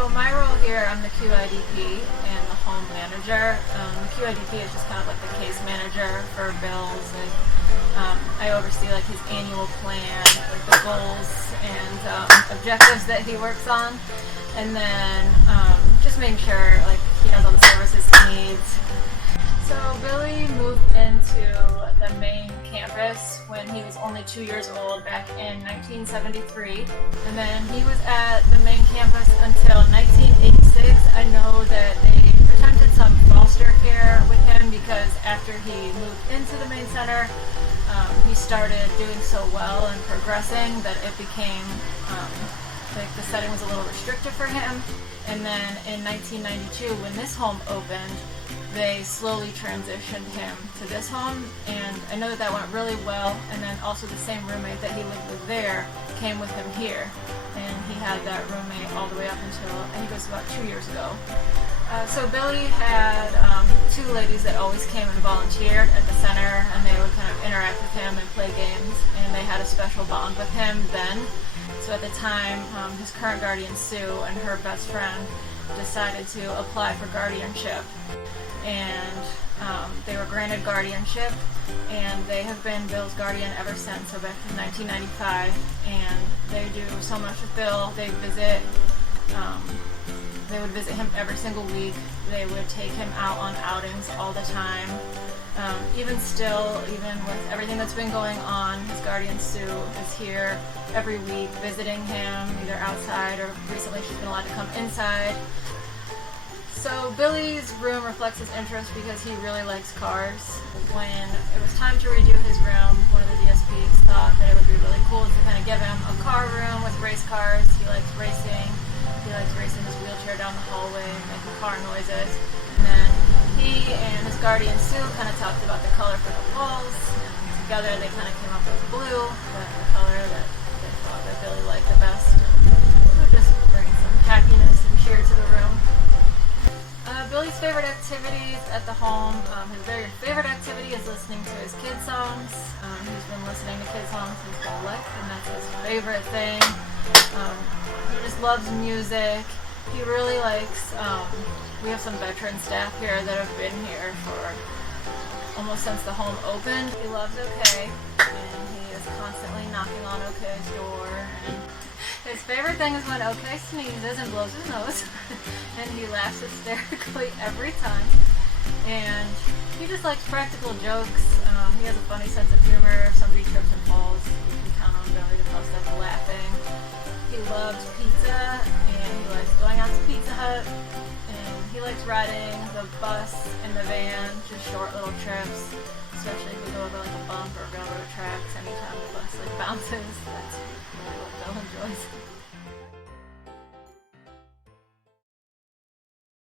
So my role here, I'm the QIDP and the home manager. The QIDP is just kind of like the case manager for bills, and I oversee like his annual plan, like the goals and objectives that he works on, and then just making sure like he has all the services he needs. So Billy moved into the main campus when he was only 2 years old back in 1973, and then he was at the main campus until 1986. I know that they attempted some foster care with him because after he moved into the main center, he started doing so well and progressing that it became like the setting was a little restrictive for him. And then in 1992, when this home opened, they slowly transitioned him to this home, and I know that went really well. And then also the same roommate that he lived with there came with him here, and he had that roommate all the way up until I think it was about 2 years ago. So Billy had two ladies that always came and volunteered at the center, and they would kind of interact with him and play games, and they had a special bond with him then. So at the time, his current guardian, Sue, and her best friend decided to apply for guardianship. And they were granted guardianship, and they have been Bill's guardian ever since, so back in 1995. And they do so much with Bill. They would visit him every single week. They would take him out on outings all the time. Even still, even with everything that's been going on, his guardian Sue is here every week visiting him, either outside or recently she's been allowed to come inside. So Billy's room reflects his interest because he really likes cars. When it was time to redo his room, one of the DSPs thought that it would be really cool to kind of give him a car room with race cars. He likes racing. He likes racing his wheelchair down the hallway, making car noises. And then he and his guardian Sue kind of talked about the color for the walls. And together they kind of came up with blue, the color that they thought that Billy liked the best. It would just bring some happiness and cheer to the room. Billy's favorite activities at the home, his very favorite activity is listening to his kid songs. He's been listening to kid songs his whole life, and that's his favorite thing. He just loves music. He really likes, we have some veteran staff here that have been here for almost since the home opened. He loves OK, and he is constantly knocking on OK's door. And his favorite thing is when OK sneezes and blows his nose, and he laughs hysterically every time. And he just likes practical jokes. He has a funny sense of humor. If somebody trips and falls, you can count on Billy to bust up laughing. He loves pizza, and he likes going out to Pizza Hut. And he likes riding the bus and the van, just short little trips, especially if we go over like a bump or railroad tracks. Anytime the bus like bounces, that's really what Bill enjoys.